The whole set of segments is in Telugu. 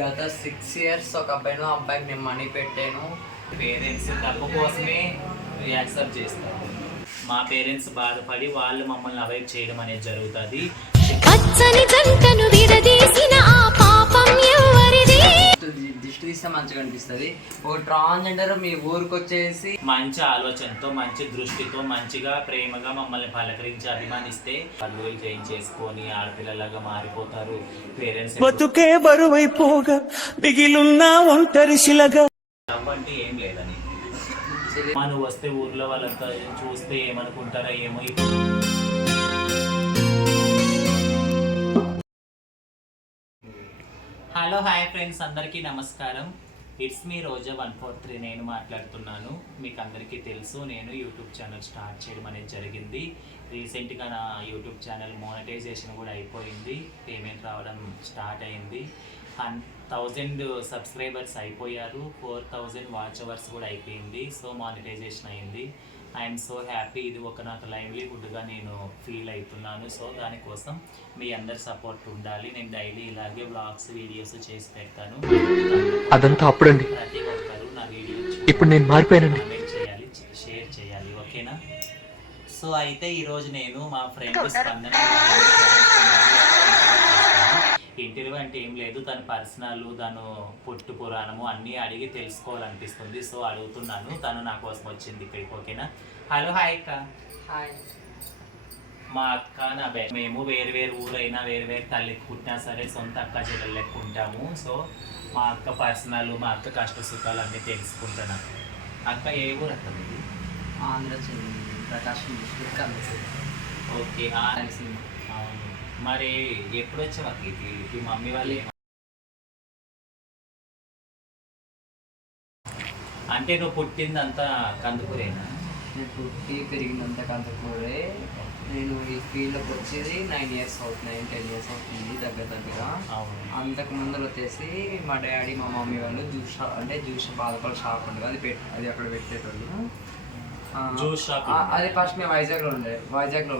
గత 6 years ఒక అబ్బాయికి నేను మనీ పెట్టాను. పేరెంట్స్ డబ్బు కోసమే యాక్సెప్ట్ చేస్తారు. మా పేరెంట్స్ బాధపడి వాళ్ళు మమ్మల్ని అవాయిడ్ చేయడం అనేది జరుగుతుంది. దిష్టి తీస్తే మంచిగా అనిపిస్తుంది. ఒక ట్రాన్స్జెండర్ మీ ఊరికి వచ్చేసి మంచి ఆలోచనతో మంచి దృష్టితో మంచిగా ప్రేమగా మమ్మల్ని పలకరించి అభిమానిస్తే వాళ్ళు చేంజ్ చేసుకొని ఆడపిల్లలాగా మారిపోతారు. పేరెంట్స్ బతుకే బరువైపోగా మిగిలిన ఒంటరి శిలగా అంటే ఏం లేదని మనం వస్తే ఊర్లో వాళ్ళంతా చూస్తే ఏమనుకుంటారో ఏమో. హలో హాయ్ ఫ్రెండ్స్, అందరికీ నమస్కారం. ఇట్స్ మీ రోజా 143 నేను మాట్లాడుతున్నాను. మీకు అందరికీ తెలుసు, నేను యూట్యూబ్ ఛానల్ స్టార్ట్ చేయడం అనేది జరిగింది. రీసెంట్గా నా యూట్యూబ్ ఛానల్ మోనటైజేషన్ కూడా అయిపోయింది, పేమెంట్ రావడం స్టార్ట్ అయింది. 1000 సబ్స్క్రైబర్స్ అయిపోయారు, 4000 వాచ్ అవర్స్ కూడా అయిపోయింది. సో మానిటైజేషన్ అయింది. I'm so happy. ఇది ఒక నాకు లైవ్లీహుడ్గా నేను ఫీల్ అవుతున్నాను. సో దానికోసం మీ అందరి సపోర్ట్ ఉండాలి. నేను డైలీ ఇలాగే వ్లాగ్స్ వీడియోస్ చేసి పెడతాను. అదంతా అప్పుడండి, ప్రతి ఒక్కరు నా వీడియో ఇప్పుడు నేను మారిపోయానండి. కామెంట్ చేయాలి, షేర్ చేయాలి, ఓకేనా? సో అయితే ఈరోజు నేను మా ఫ్రెండ్ స్పందన ఇంటర్వ్యూ అంటే ఏం లేదు, తన పర్సనల్ తను పుట్టు పురాణము అన్నీ అడిగి తెలుసుకోవాలనిపిస్తుంది. సో అడుగుతున్నాను, తను నా కోసం వచ్చింది ఇక్కడికి, ఓకేనా? హలో హాయ్ అక్క. హాయ్. మా అక్క నా మేము వేరు వేరు ఊరైనా వేరు వేరు తల్లికి పుట్టినా సరే సొంత అక్క చెల్లెలు లెక్క ఉంటాము. సో మా అక్క పర్సనల్, మా అక్క కష్ట సుఖాలు అన్నీ తెలుసుకుంటాను. అక్క ఏ ఊరు అక్క మీది? ఆంధ్ర ప్రకాశం డిస్ట్రిక్ట్. ఓకే. అవును. మరి ఎప్పుడు వచ్చావు అక్క ఈ మమ్మీ వాళ్ళు? అంటే నువ్వు పుట్టిందంతా కందుకూరేనా? నేను పుట్టి పెరిగినంత కందుకూరే. నేను ఈ ఫీల్డ్లోకి వచ్చేది 9 years అవుతుంది, 10 years అవుతుంది దగ్గర. అంతకు ముందర వచ్చేసి మా డాడీ మా మమ్మీ వాళ్ళు జ్యూస్ బాధపడ షాప్ ఉండదు, అది అక్కడ పెట్టేటోళ్ళు. అది ఫస్ట్ మేము వైజాగ్లో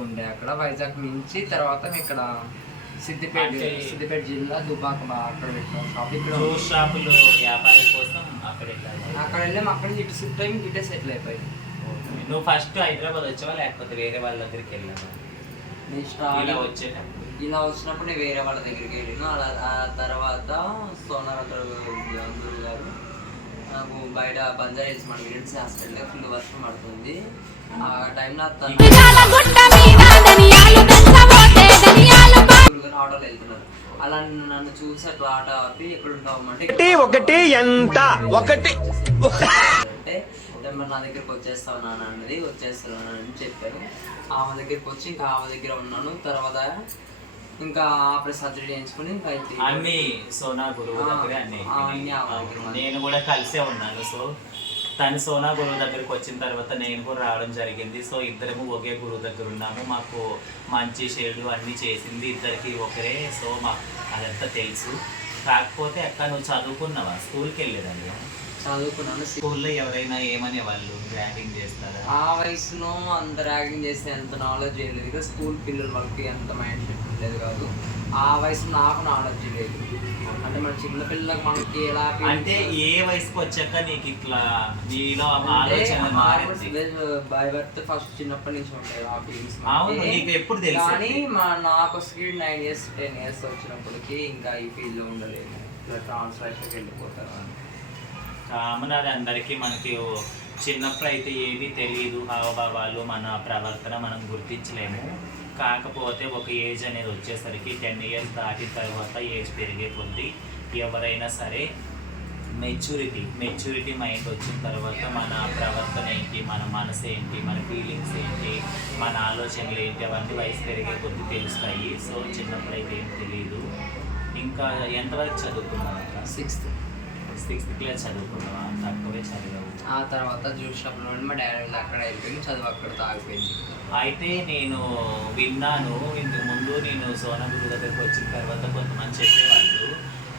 ఉండే అక్కడ. వైజాగ్ నుంచి తర్వాత మేము ఇక్కడ సిద్దిపేట జిల్లా దుబ్బాక అక్కడ పెట్టాం షాప్. ఇక్కడ వ్యాపారం కోసం అక్కడ వెళ్ళాము. అక్కడ ఇటు షిఫ్ట్ అయ్యి ఇటే సెటిల్ అయిపోయి. నువ్వు ఫస్ట్ హైదరాబాద్ వచ్చావా లేకపోతే వేరే వాళ్ళ దగ్గరికి వెళ్ళావా? ఇలా వచ్చినప్పుడు నేను వేరే వాళ్ళ దగ్గరికి వెళ్ళాను. ఆ తర్వాత సోనారావు గారు నాకు బయట బంజారా హిల్స్ మన విడెన్స్ హాస్పిటల్లో ఫుల్ వర్షం పడుతుంది. ఆ టైంలో ఆటోలో వెళ్తున్నారు. అలా నన్ను చూసి అట్లా ఆటో ఆపి ఎక్కడ ఉంటామంటే అంటే నా దగ్గరికి వచ్చేస్తావు నాన్న అన్నది. వచ్చేస్తాను అని చెప్పారు. ఆమె దగ్గరికి వచ్చి ఇంకా ఆమె దగ్గర ఉన్నాను. తర్వాత ఇంకా అప్పుడు సర్జరీ చేయించుకుని అన్ని సోనా గురువు దగ్గర నేను కూడా కలిసే ఉన్నాను. సో తను సోనా గురువు దగ్గరికి వచ్చిన తర్వాత నేను కూడా రావడం జరిగింది. సో ఇద్దరము ఒకే గురువు దగ్గర ఉన్నాము. మాకు మంచి షేడ్లు అన్నీ చేసింది ఇద్దరికి ఒకరే. సో మాకు అదంతా తెలుసు. కాకపోతే అక్క నువ్వు చదువుకున్నావా? స్కూల్కి వెళ్ళేదాన్ని? చదువుకున్నాను. స్కూల్లో ఎవరైనా ఏమనే వాళ్ళు ర్యాగింగ్ చేస్తారా? ఆ వయసులో అంత ర్యాగింగ్ చేస్తే ఎంత నాలెడ్జ్ లేదు. స్కూల్ పిల్లలు వాళ్ళకి ఎంత మైండ్ సెట్ ఉండేది కాదు. ఆ వయసులో నాకు నాలెడ్జ్ లేదు. అంటే మన చిన్న పిల్లలకు మనకి ఎలా అంటే ఏ వయసుకు వచ్చాక నీకు ఇట్లా నీలో బై బర్త్ ఫస్ట్ చిన్నప్పటి నుంచి ఉంటాయి ఆ ఫీలింగ్స్. నీకు ఎప్పుడు తెలుసు? కానీ నాకు 9 years 10 years వచ్చినప్పటికీ ఇంకా ఈ ఫీల్డ్లో ఉండలేము. ఇట్లా ట్రాన్స్లేషన్కి వెళ్ళిపోతారు అని కామన్. అది అందరికీ మనకి చిన్నప్పుడు అయితే ఏమీ తెలియదు. హావభావాలు మన ప్రవర్తన మనం గుర్తించలేము. కాకపోతే ఒక ఏజ్ అనేది వచ్చేసరికి 10 years దాటిన తర్వాత ఏజ్ పెరిగే కొద్దీ ఎవరైనా సరే మెచ్యూరిటీ మైండ్ వచ్చిన తర్వాత మన ప్రవర్తన ఏంటి, మన మనసు ఏంటి, మన ఫీలింగ్స్ ఏంటి, మన ఆలోచనలు ఏంటి అవన్నీ వయసు పెరిగే కొద్దీ తెలుస్తాయి. సో చిన్నప్పుడు అయితే ఏం తెలియదు. ఇంకా ఎంతవరకు చదువుకున్నాను? 6th class చదువుకున్నావా? తక్కువే చదివావు. ఆ తర్వాత జ్యూస్ షాప్లో మా డాడీ అక్కడ అయిపోయింది, చదువు అక్కడ ఆగిపోయింది. అయితే నేను విన్నాను ఇంతకు ముందు, నేను సోనా గురువు దగ్గరికి వచ్చిన తర్వాత కొంతమంది చెప్పేవాళ్ళు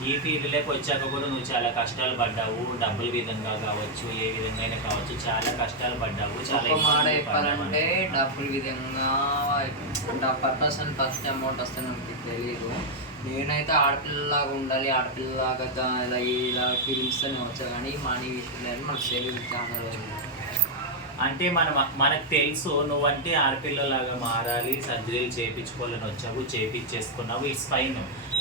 ఈ ఫీల్డ్లోకి వచ్చాక కూడా నువ్వు చాలా కష్టాలు పడ్డావు. డబ్బుల విధంగా కావచ్చు, ఏ విధంగా కావచ్చు, చాలా కష్టాలు పడ్డావు. చాలా మాట చెప్పాలంటే డబ్బుల విధంగా అంటే ఆ పర్పర్సన్ ఫస్ట్ అమౌంట్ వస్తే నాకు తెలియదు. నేనైతే ఆడపిల్లలాగా ఉండాలి, ఆడపిల్లలాగా ఇలా ఫీలింగ్స్తోనే వచ్చా, కానీ మనీ విషయంలో మనకు తెలియదు ఛానల్. అంటే మనకు తెలుసు నువ్వంటే ఆడపిల్లలాగా మారాలి, సర్జరీలు చేయించుకోవాలని వచ్చావు, చేయించేసుకున్నావు, ఇట్స్ ఫైన్.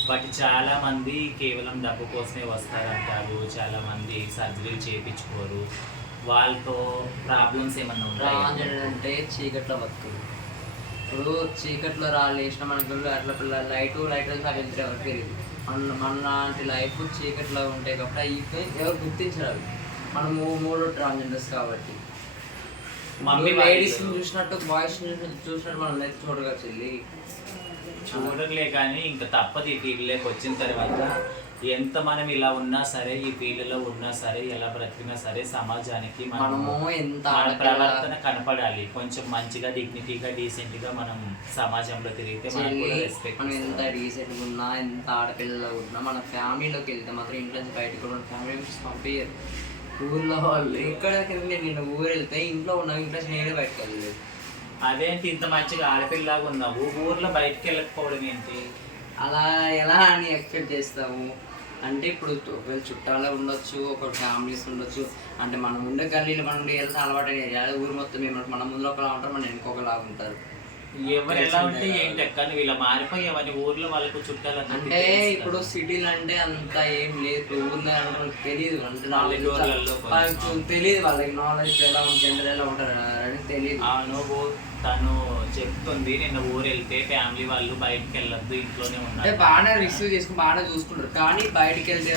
బట్ చాలామంది కేవలం డబ్బు కోసమే వస్తారంటారు, చాలామంది సర్జరీలు చేయించుకోరు. వాళ్ళతో ప్రాబ్లమ్స్ ఏమన్నా ఉన్నాయి అంటే చీకట్లో బతుకులు. ఇప్పుడు చీకట్లో వేసిన మనకు అట్లా లైట్ వెళ్తే ఎవరికి తెలియదు. మన లాంటి లైఫ్ చీకట్లో ఉంటాయి కాబట్టి ఎవరు గుర్తించరు. మనము 3 ట్రాన్స్జెండర్స్ కాబట్టి మమ్మీ లేడీస్ చూసినట్టు బాయ్స్ చూసినట్టు మనం అయితే చూడగా చెల్లి చూడలే. కానీ ఇంకా తప్పదు ఈ ఫీల్డ్లోకి వచ్చిన తర్వాత. ఎంత మనం ఇలా ఉన్నా సరే, ఈ ఫీల్డ్లో ఉన్నా సరే, ఎలా బ్రతికినా సరే, సమాజానికి మనము ఎంత మన ప్రవర్తన కనపడాలి. కొంచెం మంచిగా, డిగ్నిటీగా, డీసెంట్గా మనం సమాజంలో తిరిగితే మనకు రెస్పెక్ట్. మనం ఎంత డీసెంట్గా ఉన్నా, ఎంత ఆడపిల్లలు ఉన్నా, మన ఫ్యామిలీలోకి వెళ్తే మాత్రం ఇంట్లో నుంచి బయటకు కూడా ఫ్యామిలీ మెంబర్స్ పంపించారు. ఊళ్ళో వాళ్ళు ఇక్కడ నేను ఊరు వెళ్తే ఇంట్లో ఉన్నావు, ఇంట్లో నేనే బయటకు వెళ్ళలేదు. అదేంటి ఇంత మంచిగా ఆడపిల్లలాగా ఉన్నావు, ఊర్లో బయటకు వెళ్ళకపోవడం ఏంటి? అలా ఎలా అని ఎక్స్పెక్ట్ చేస్తాము? అంటే ఇప్పుడు ఒకవేళ చుట్టాలే ఉండొచ్చు, ఒక ఫ్యామిలీస్ ఉండొచ్చు. అంటే మనం ఉండే గల్లీలో మనం ఉండే వెళ్తే అలవాటు అయ్యేది. ఊరు మొత్తం మన ముందులో ఒకలా ఉంటారు, మన వెనుకొకలాగా ఉంటారు. ఎవరు ఎలా ఉంటే ఏంటి అక్క, నువ్వు ఇలా మారిపోయావని ఊర్లో వాళ్ళకు చుట్టాలు అంటే ఇప్పుడు సిటీలు అంటే అంత ఏం లేదు, ఊర్లో అంటే తెలియదు. అంటే తెలియదు వాళ్ళకి నాలెడ్జ్ ఎలా ఉంటుంది, జెండర్ ఎలా ఉంటారు అని తెలియదు. నువ్వు తను చెప్తుంది నిన్న ఊరు వెళ్తే ఫ్యామిలీ వాళ్ళు బయటకు వెళ్ళొద్దు, ఇంట్లోనే ఉన్నారు. అంటే బాగానే రిసీవ్ చేసుకుని బాగానే చూసుకుంటారు, కానీ బయటికి వెళ్తే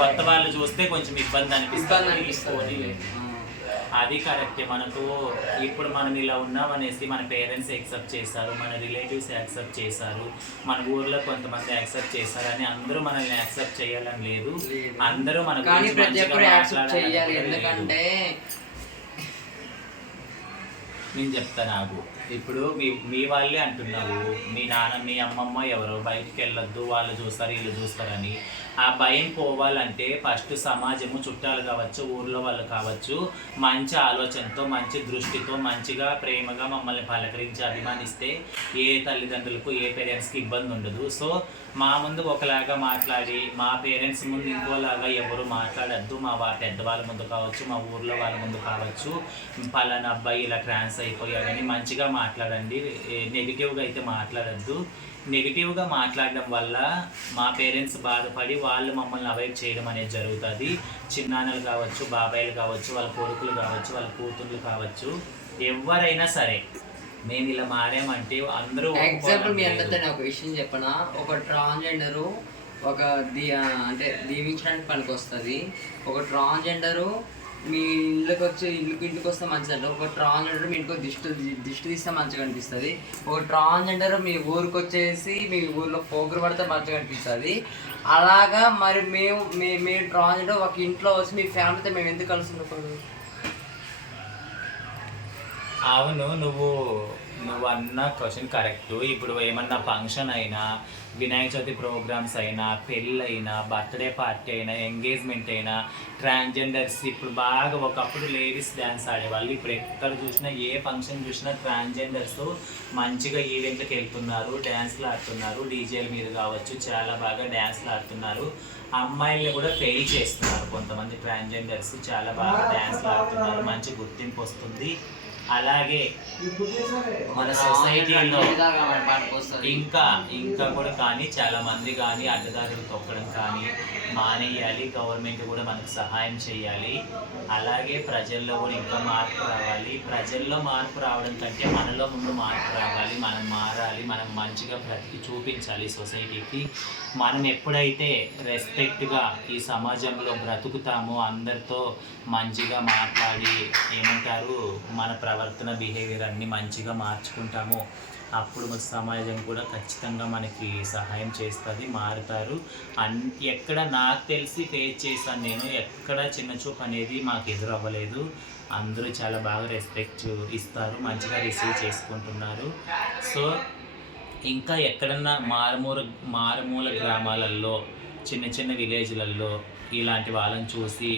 కొత్త వాళ్ళు చూస్తే కొంచెం ఇబ్బంది అనిపిస్తుంది. అది కరెక్టే. మనకు ఇప్పుడు మనం ఇలా ఉన్నామనేసి మన పేరెంట్స్ యాక్సెప్ట్ చేశారు, మన రిలేటివ్స్ యాక్సెప్ట్ చేశారు, మన ఊర్లో కొంతమంది యాక్సెప్ట్ చేశారు అని అందరూ మనల్ని యాక్సెప్ట్ చేయాలని లేదు. అందరూ మన చేయాలి. ఎందుకంటే నేను చెప్తా, నాకు ఇప్పుడు మీ వాళ్ళే అంటున్నారు, మీ నాన్న మీ అమ్మమ్మ ఎవరో బయటికి వెళ్ళొద్దు, వాళ్ళు చూస్తారు వీళ్ళు చూస్తారని. ఆ భయం పోవాలంటే ఫస్ట్ సమాజము, చుట్టాలు కావచ్చు, ఊర్లో వాళ్ళు కావచ్చు, మంచి ఆలోచనతో, మంచి దృష్టితో, మంచిగా ప్రేమగా మమ్మల్ని పలకరించి అభిమానిస్తే ఏ తల్లిదండ్రులకు, ఏ పేరెంట్స్కి ఇబ్బంది ఉండదు. సో మా ముందు ఒకలాగా మాట్లాడి, మా పేరెంట్స్ ముందు ఇంకోలాగా ఎవరు మాట్లాడద్దు. మా పెద్దవాళ్ళ ముందు కావచ్చు, మా ఊర్లో వాళ్ళ ముందు కావచ్చు, పలానా అబ్బాయి ఇలా ట్రాన్స్ అయిపోయాడని మంచిగా మాట్లాడండి. నెగిటివ్గా అయితే మాట్లాడద్దు. నెగిటివ్గా మాట్లాడడం వల్ల మా పేరెంట్స్ బాధపడి వాళ్ళు మమ్మల్ని అవాయిడ్ చేయడం అనేది జరుగుతుంది. చిన్నాన్నలు కావచ్చు, బాబాయిలు కావచ్చు, వాళ్ళ కొడుకులు కావచ్చు, వాళ్ళ కూతుర్లు కావచ్చు, ఎవరైనా సరే మేము ఇలా మారామంటే అందరూ. ఎగ్జాంపుల్ మీ అందరితో ఒక విషయం చెప్పనా, ఒక ట్రాన్స్జెండరు అంటే దీవించడానికి పనికి వస్తుంది. ఒక ట్రాన్స్జెండరు మీ ఇంటికి వస్తే మంచిదంట. ఒక ట్రాన్స్జెండర్ మీ ఇంటికి దిష్టి తీస్తే మంచిగా అనిపిస్తుంది. ఒక ట్రాన్స్జెండర్ మీ ఊరికి వచ్చేసి మీ ఊర్లో పోగురు పడితే మంచిగా అనిపిస్తుంది. అలాగా మరి మేము ట్రాన్స్జెండర్ ఒక ఇంట్లో వచ్చి మీ ఫ్యామిలీతో మేము ఎందుకు కలిసి ఉండకూడదు? అవును, నువ్వు అన్న క్వశ్చన్ కరెక్ట్. ఇప్పుడు ఏమన్నా ఫంక్షన్ అయినా, వినాయక చవితి ప్రోగ్రామ్స్ అయినా, పెళ్ళి అయినా, బర్త్డే పార్టీ అయినా, ఎంగేజ్మెంట్ అయినా, ట్రాన్స్జెండర్స్ ఇప్పుడు బాగా, ఒకప్పుడు లేడీస్ డ్యాన్స్ ఆడేవాళ్ళు, ఇప్పుడు ఎక్కడ చూసినా ఏ ఫంక్షన్ చూసినా ట్రాన్స్జెండర్స్ మంచిగా ఈవెంట్లకు వెళ్తున్నారు, డ్యాన్స్లు ఆడుతున్నారు, డీజేల మీద కావచ్చు, చాలా బాగా డ్యాన్స్లు ఆడుతున్నారు. అమ్మాయిల్ని కూడా పెళ్లి చేస్తున్నారు కొంతమంది ట్రాన్స్జెండర్స్, చాలా బాగా డ్యాన్స్లు ఆడుతున్నారు, మంచి గుర్తింపు వస్తుంది. అలాగే మన సొసైటీలో ఇంకా కూడా కానీ చాలా మంది కానీ అడ్డదారులు తొక్కడం కానీ మానేయాలి. గవర్నమెంట్ కూడా మనకు సహాయం చేయాలి. అలాగే ప్రజల్లో కూడా ఇంకా మార్పు రావాలి. ప్రజల్లో మార్పు రావడం కంటే మనలో ముందు మార్పు రావాలి. మనం మారాలి, మనం మంచిగా బ్రతికి చూపించాలి సొసైటీకి. మనం ఎప్పుడైతే రెస్పెక్ట్గా ఈ సమాజంలో బ్రతుకుతామో, అందరితో మంచిగా మాట్లాడి ఏమంటారు మన ప్రవర్తన, బిహేవియర్ అన్నీ మంచిగా మార్చుకుంటామో, అప్పుడు సమాజం కూడా ఖచ్చితంగా మనకి సహాయం చేస్తుంది, మారుతారు. ఎక్కడ నాకు తెలిసి ఫేస్ చేశాను నేను, ఎక్కడ చిన్న చూపు అనేది మాకు ఎదురవ్వలేదు. అందరూ చాలా బాగా రెస్పెక్ట్ ఇస్తారు, మంచిగా రిసీవ్ చేసుకుంటున్నారు. సో ఇంకా ఎక్కడన్నా మారుమూల గ్రామాలలో, చిన్న చిన్న విలేజ్లలో ఇలాంటి వాళ్ళని చూసి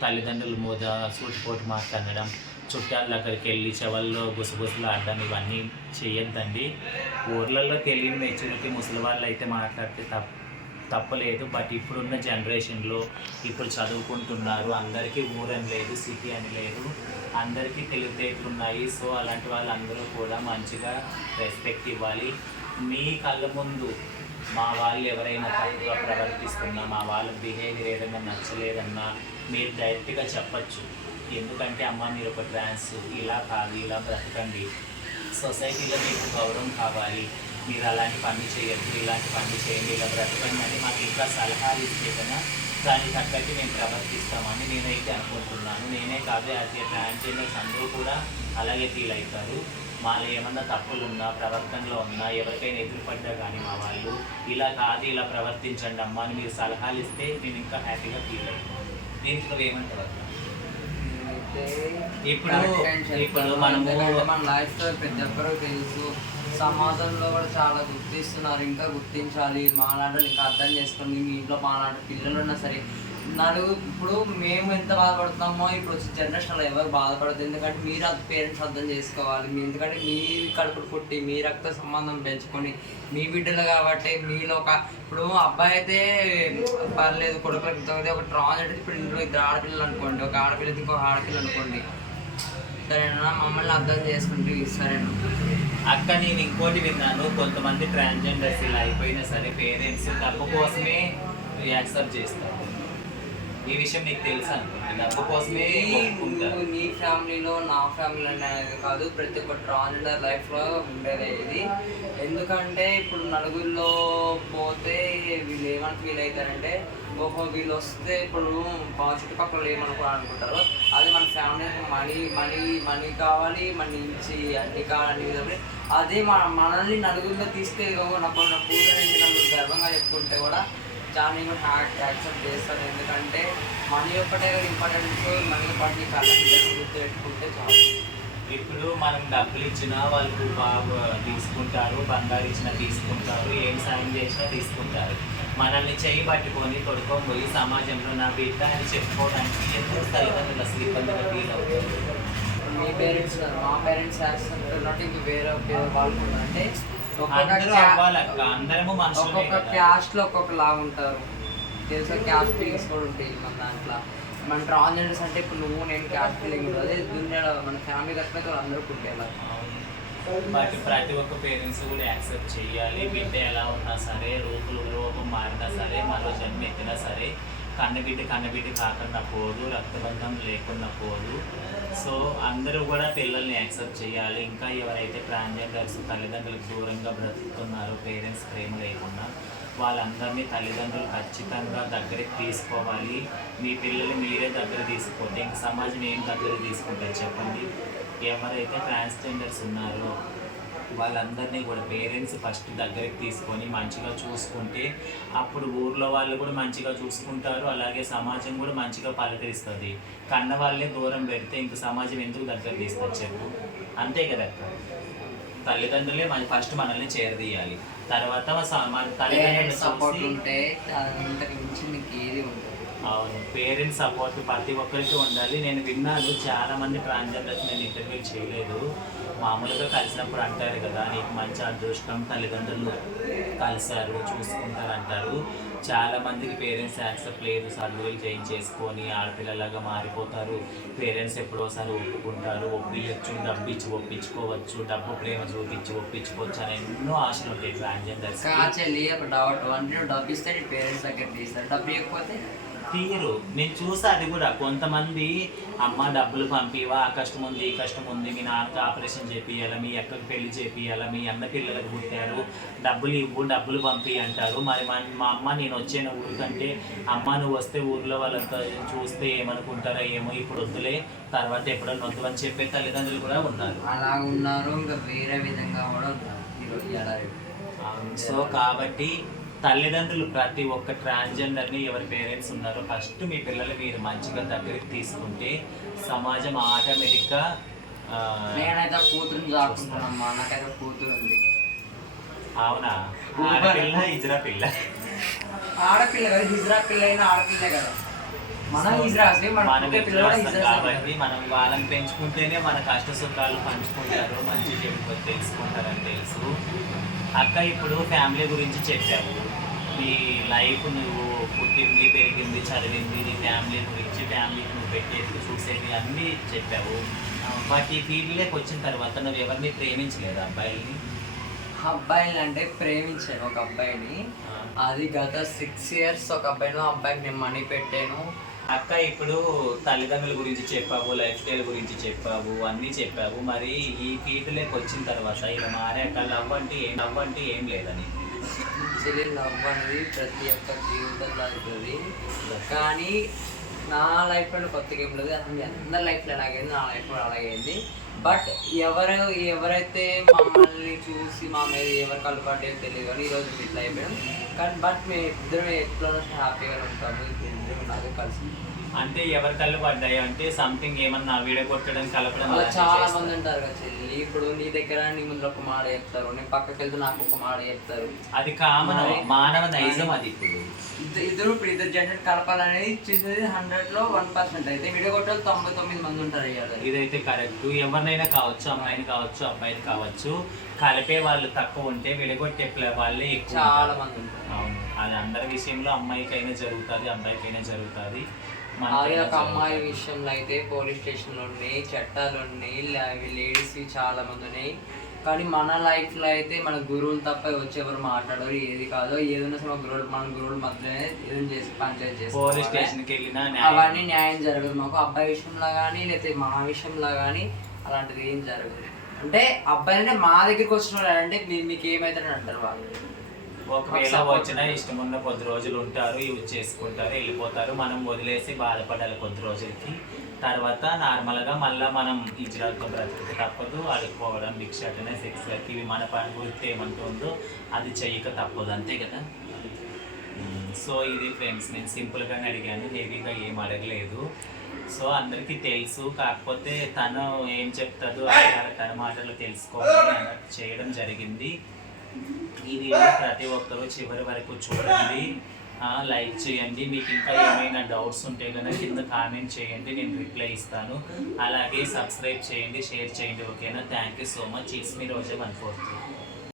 తల్లిదండ్రుల మీద సూటిపోటు మాట్లాడడం, చుట్టాల దగ్గరికి వెళ్ళి చెవల్లో గుసగుసలు ఆడడం ఇవన్నీ చేయొద్దండి. ఊర్లలో తెలియని మెచ్యూరిటీ ముసలి వాళ్ళు అయితే మాట్లాడితే తప్పలేదు. బట్ ఇప్పుడున్న జనరేషన్లో ఇప్పుడు చదువుకుంటున్నారు, అందరికీ ఊరని లేదు, సిటీ అని లేదు, అందరికీ తెలివితేటలు ఉన్నాయి. సో అలాంటి వాళ్ళందరూ కూడా మంచిగా రెస్పెక్ట్ ఇవ్వాలి. మీ కళ్ళ ముందు మా వాళ్ళు ఎవరైనా తప్పుగా ప్రవర్తిస్తున్నా, మా వాళ్ళ బిహేవియర్ ఏదైనా నచ్చలేదన్నా మీరు డైరెక్ట్గా చెప్పచ్చు. ఎందుకంటే అమ్మ మీరు ఒక ట్రాన్స్, ఇలా కాదు, ఇలా బ్రతకండి, సొసైటీలో మీకు గౌరవం కావాలి, మీరు అలాంటి పని చేయొద్దు, ఇలాంటి పని చేయండి, ఇలా బ్రతకండి అని మాకు ఇంకా సలహాలు ఇస్తే కన్నా దానికి తగ్గట్టు మేము ప్రవర్తిస్తామని నేనైతే అనుకుంటున్నాను. నేనే కాదు, యాజ్ ఏ ట్రాన్స్జెండర్స్ అందరూ కూడా అలాగే ఫీల్ అవుతారు. మాలో ఏమన్నా తప్పులు ఉన్నా, ప్రవర్తనలో ఉన్నా, ఎవరికైనా ఎదురుపడ్డా కానీ మా వాళ్ళు ఇలా కాదు, ఇలా ప్రవర్తించండి అమ్మ అని మీరు సలహాలు ఇస్తే నేను ఇంకా హ్యాపీగా ఫీల్ అవుతాను. దీనికి నువ్వేమంటావు? ఇప్పుడు మన లైఫ్ స్టైల్ ప్రతి ఒక్కరూ తెలుసు, సమాజంలో కూడా చాలా గుర్తిస్తున్నారు, ఇంకా గుర్తించాలి. మాలాంటి ఇంకా అర్థం చేసుకోండి. మీ ఇంట్లో మాలాంటి పిల్లలు ఉన్నా సరే ఇప్పుడు మేము ఎంత బాధపడుతున్నామో ఇప్పుడు వచ్చే జనరేషన్లో ఎవరు బాధపడదు. ఎందుకంటే మీరు అది పేరెంట్స్ అర్థం చేసుకోవాలి. ఎందుకంటే మీ కడుపులు పుట్టి మీ రక్త సంబంధం పెంచుకొని మీ బిడ్డలు కాబట్టి మీలో ఇప్పుడు అబ్బాయి అయితే పర్లేదు, కొడుకులకి ఒక ట్రాన్స్జెండర్ ఇప్పుడు ఇంట్లో ఇద్దరు ఆడపిల్లలు అనుకోండి, ఒక ఆడపిల్లది ఇంకొక ఆడపిల్ల అనుకోండి, సరేనా? మమ్మల్ని అర్థం చేసుకుంటే సరేనా అక్క. నేను ఇంకోటి విన్నాను, కొంతమంది ట్రాన్స్జెండర్స్ ఇలా అయిపోయినా సరే పేరెంట్స్ డబ్బు కోసమే యాక్సెప్ట్ చేస్తారు. ఈ విషయం నీకు తెలుసు అనుకుంటా, డబ్బు కోసమే నీ ఫ్యామిలీలో నా ఫ్యామిలీ అనేది కాదు, ప్రతి ఒక్క ట్రాన్స్జెండర్ లైఫ్లో ఉండేది ఇది. ఎందుకంటే ఇప్పుడు నలుగురిలో పోతే వీళ్ళు ఏమని ఫీల్ అవుతారంటే, వీళ్ళు వస్తే ఇప్పుడు చుట్టుపక్కల ఏమనుకుంటారు, అది మన ఫ్యామిలీ మనీ కావాలి, మనీ ఇచ్చి అన్ని కావాలని, అదే మనల్ని నలుగురిలో తీసుకెళ్ళి నా కూతురు నలుగురు గర్వంగా చెప్పుకుంటే కూడా చాలా కూడా యాక్సెప్ట్ చేస్తారు. ఎందుకంటే మనీ ఒక్కటే ఇంపార్టెంట్, మనీ పట్టి గుర్తుపెట్టుకుంటే చాలు. ఇప్పుడు మనం డబ్బులు ఇచ్చినా వాళ్ళు బాగా తీసుకుంటారు, బంగారు ఇచ్చినా తీసుకుంటారు, ఏం సాయం చేసినా తీసుకుంటారు. మనల్ని చేయి పట్టుకొని కొడుకొని పోయి సమాజంలో నా బిడ్డ అని చెప్పుకోవడానికి ఎంతో తల్లిదండ్రులు అసలు ఇబ్బందిగా ఫీల్ అవుతారు. మీ పేరెంట్స్ మా పేరెంట్స్ చేస్తున్నట్టు ఇంక వేరే వాళ్ళు అంటే ఒక్కొక్క క్యాస్ట్లో ఒక్కొక్కలా ఉంటారు తెలుసా. క్యాస్ట్ ఫీలింగ్స్ కూడా ఉంటాయి మన దాంట్లో. మన ట్రాన్స్జెండర్స్ అంటే ఇప్పుడు నువ్వు నేను క్యాస్ట్ ఫీలింగ్ ఉంటుంది, అదే దునియాలో మన ఫ్యామిలీ కట్టిన అందరూ పుట్టేలా. బట్ ప్రతి ఒక్క పేరెంట్స్ కూడా యాక్సెప్ట్ చేయాలి. బిడ్డ ఎలా ఉన్నా సరే, రూపం మారినా సరే, మరో జన్మ ఎత్తినా సరే, కన్నబిడ్డ కాకుండా పోదు, రక్తబంధం లేకుండా పోదు. సో అందరూ కూడా పిల్లల్ని యాక్సెప్ట్ చేయాలి. ఇంకా ఎవరైతే ట్రాన్స్జెండర్స్ తల్లిదండ్రులకు దూరంగా బ్రతుకుతున్నారో, పేరెంట్స్ ప్రేమ లేకుండా, వాళ్ళందరినీ తల్లిదండ్రులు ఖచ్చితంగా దగ్గరికి తీసుకోవాలి. మీ పిల్లల్ని మీరే దగ్గర తీసుకుంటే ఇంక సమాజం ఏం దగ్గర తీసుకుంటారు చెప్పండి? ఎవరైతే ట్రాన్స్జెండర్స్ ఉన్నారో వాళ్ళందరినీ కూడా పేరెంట్స్ ఫస్ట్ దగ్గరికి తీసుకొని మంచిగా చూసుకుంటే అప్పుడు ఊర్లో వాళ్ళు కూడా మంచిగా చూసుకుంటారు, అలాగే సమాజం కూడా మంచిగా పలకరిస్తుంది. కన్న వాళ్ళే దూరం పెడితే ఇంక సమాజం ఎందుకు దగ్గర తీస్తుంది చెప్పు? అంతే కదా. తల్లిదండ్రులే ఫస్ట్ మనల్ని చేరదీయాలి, తర్వాత మన తల్లిదండ్రులు సపోర్ట్ ఉంటే ఏది ఉంటుంది. అవును, పేరెంట్స్ సపోర్ట్ ప్రతి ఒక్కరికి ఉండాలి. నేను విన్నాను చాలామంది ట్రాన్స్జెండర్స్, నేను ఇంటర్వ్యూ చేయలేదు, మామూలుగా కలిసినప్పుడు అంటారు కదా, నీకు మంచి అదృష్టం తల్లిదండ్రులు కలిశారు చూసుకుంటారు అంటారు. చాలామందికి పేరెంట్స్ యాక్సెప్ట్ లేదు, చదువులు చేసుకొని ఆడపిల్లలాగా మారిపోతారు. పేరెంట్స్ ఎప్పుడోసారి ఒప్పుకుంటారు, ఒప్పించచ్చు, డబ్బు ఇచ్చి ఒప్పించుకోవచ్చు, డబ్బు ప్రేమ చూపించి ఒప్పించుకోవచ్చు అని ఎన్నో ఆశలు ఉంటాయి ట్రాన్స్జెండర్స్. డబ్బు ఇస్తే పేరెంట్స్ దగ్గర తీస్తారు, డబ్బు ఇవ్వకపోతే తీరు. నేను చూసా అది కూడా. కొంతమంది అమ్మ డబ్బులు పంపివా, ఆ కష్టం ఉంది ఈ కష్టం ఉంది, మీ నాన్నకి ఆపరేషన్ చేపియాలా, మీ అక్కకి పెళ్లి చేపియాలా, మీ అన్న పిల్లలకు పుట్టారు, డబ్బులు ఇవ్వు, డబ్బులు పంపి అంటారు. మరి మా అమ్మ నేను వచ్చాను ఊరికంటే, అమ్మ నువ్వు వస్తే ఊర్లో వాళ్ళంతా చూస్తే ఏమనుకుంటారో ఏమో, ఇప్పుడు వద్దులే తర్వాత ఎప్పుడన్నా వద్దు అని చెప్పే తల్లిదండ్రులు కూడా ఉన్నారు. అలా ఉన్నారు, ఇంకా వేరే విధంగా కూడా ఉన్నారు. సో కాబట్టి తల్లిదండ్రులు ప్రతి ఒక్క ట్రాన్స్జెండర్ని ఎవరి పేరెంట్స్ ఉన్నారో ఫస్ట్ మీ పిల్లలు మీరు మంచిగా దగ్గరికి తీసుకుంటే సమాజం ఆటోమేటిక్గా. నేనైతే కూతురుని చాకుంటున్నామ్మా, నాకైతే కూతురు ఉంది. అవునా? ఆడపిల్ల హిజ్రా పిల్ల? ఆడపిల్ల కదా, హిజ్రా పిల్ల అయినా ఆడపిల్లే కదా. మనం ఈజరాసి మనం మన పిల్లలు కాబట్టి మనం వాళ్ళని పెంచుకుంటేనే మన కష్ట సుఖాలు పంచుకుంటారు, మంచి చెడు తెలుసుకుంటారని తెలుసు. అక్క ఇప్పుడు ఫ్యామిలీ గురించి చెప్పావు, నీ లైఫ్ నువ్వు పుట్టింది, పెరిగింది, చదివింది, నీ ఫ్యామిలీ గురించి, ఫ్యామిలీకి నువ్వు పెట్టేది, చూసేది అన్నీ చెప్పావు. బట్ ఈ ఫీల్డ్లోకి వచ్చిన తర్వాత నువ్వు ఎవరిని ప్రేమించలేదు అబ్బాయిని అంటే ప్రేమించాను ఒక అబ్బాయిని. అది గత 6 years ఒక అబ్బాయికి నేను మనీ పెట్టాను. అక్క ఇప్పుడు తల్లిదండ్రుల గురించి చెప్పావు, లైఫ్ స్టైల్ గురించి చెప్పావు, అన్నీ చెప్పావు. మరి ఈ ఫీల్డ్లోకి వచ్చిన తర్వాత ఇలా మారాక లవ్ అంటే ఏం లేదని లవ్ అనేది ప్రతి ఒక్క జీవితంలో అవుతుంది. కానీ నా లైఫ్లో కొత్తగా ఏం లేదు, అసలు అందరి లైఫ్లో ఎలాగైంది, నా లైఫ్లో అలాగైంది. బట్ ఎవరైతే మమ్మల్ని చూసి మా మీద ఎవరు కలుపడే తెలియదు కానీ ఈరోజు ఇట్లా అయిపోయాం. కానీ బట్ మేము ఇద్దరం ఎట్లా హ్యాపీగా ఉంటాము, ఇద్దరు నాకు కలిసి. అంటే ఎవరి కళ్ళు పడ్డాయి అంటే సంథింగ్ ఏమన్నా వీడియో కొట్టడం, కలపడం అలా చాలా మంది ఉంటారు కదా చెల్లి. ఇప్పుడు నీ దగ్గర నీ ముందు ఒక మాట చెప్తారు, నేను పక్కకి వెళ్తే నాకు ఒక మాట చెప్తారు. అది కామన్, మానవ నైజం. అది ఇప్పుడు ఇద్దరు జెండర్ కలపాలనేది చేసేది 100లో 1% అయితే వీడియో కొట్టాలి 99 మంది ఉంటారు. ఇదైతే కరెక్ట్. ఎవరినైనా కావచ్చు, అమ్మాయిని కావచ్చు, అబ్బాయిని కావచ్చు, కలిపే వాళ్ళు తక్కువ ఉంటే విడగొట్టే వాళ్ళే ఎక్కువ చాలా మంది ఉంటారు. అవును, అది అందరి విషయంలో అమ్మాయికైనా జరుగుతుంది, అబ్బాయికైనా జరుగుతుంది. అదే ఒక అమ్మాయి విషయంలో అయితే పోలీస్ స్టేషన్లు ఉన్నాయి, చట్టాలు ఉన్నాయి, లేడీస్ చాలా మంది ఉన్నాయి. కానీ మన లైఫ్లో అయితే మన గురువులు తప్ప వచ్చి ఎవరు మాట్లాడరు, ఏది కాదో ఏదైనా సరే మన గురువుల మధ్యనే ఏదైనా చేసి పంచాయతీ చేసి పోలీస్ స్టేషన్కి వెళ్ళినా అవన్నీ న్యాయం జరగదు మాకు. అబ్బాయి విషయంలో కానీ లేకపోతే మా విషయంలో కానీ అలాంటిది ఏం జరగదు. అంటే అబ్బాయి అంటే మా దగ్గరికి వచ్చిన వాళ్ళు అంటే మీకు ఏమైతే అంటారు వాళ్ళు. ఒకవేళ వచ్చినా ఇష్టం ఉన్న కొద్ది రోజులు ఉంటారు, యూజ్ చేసుకుంటారు, వెళ్ళిపోతారు. మనం వదిలేసి బాధపడాలి కొద్ది రోజులకి. తర్వాత నార్మల్గా మళ్ళీ మనం ఇజ్రాల్తో బ్రతికి తప్పదు. అడుక్కోవడం, భిక్షాటనే, సెక్స్ ఇవి మన పని గురించి ఏమంటుందో అది చెయ్యక తప్పదు, అంతే కదా. సో ఇది ఫ్రెండ్స్, నేను సింపుల్గానే అడిగాను, హెవీగా ఏం అడగలేదు. సో అందరికీ తెలుసు, కాకపోతే తను ఏం చెప్తాదో తన మాటలు తెలుసుకోవాలని అన్నట్టు చేయడం జరిగింది. ఈ వీడియో ప్రతి ఒక్కరూ చివరి వరకు చూడండి, లైక్ చేయండి. మీకు ఇంకా ఏమైనా డౌట్స్ ఉంటే కనుక కింద కామెంట్ చేయండి, నేను రిప్లై ఇస్తాను. అలాగే సబ్స్క్రైబ్ చేయండి, షేర్ చేయండి. ఓకేనా? Thank you so much. It's me Roja 143.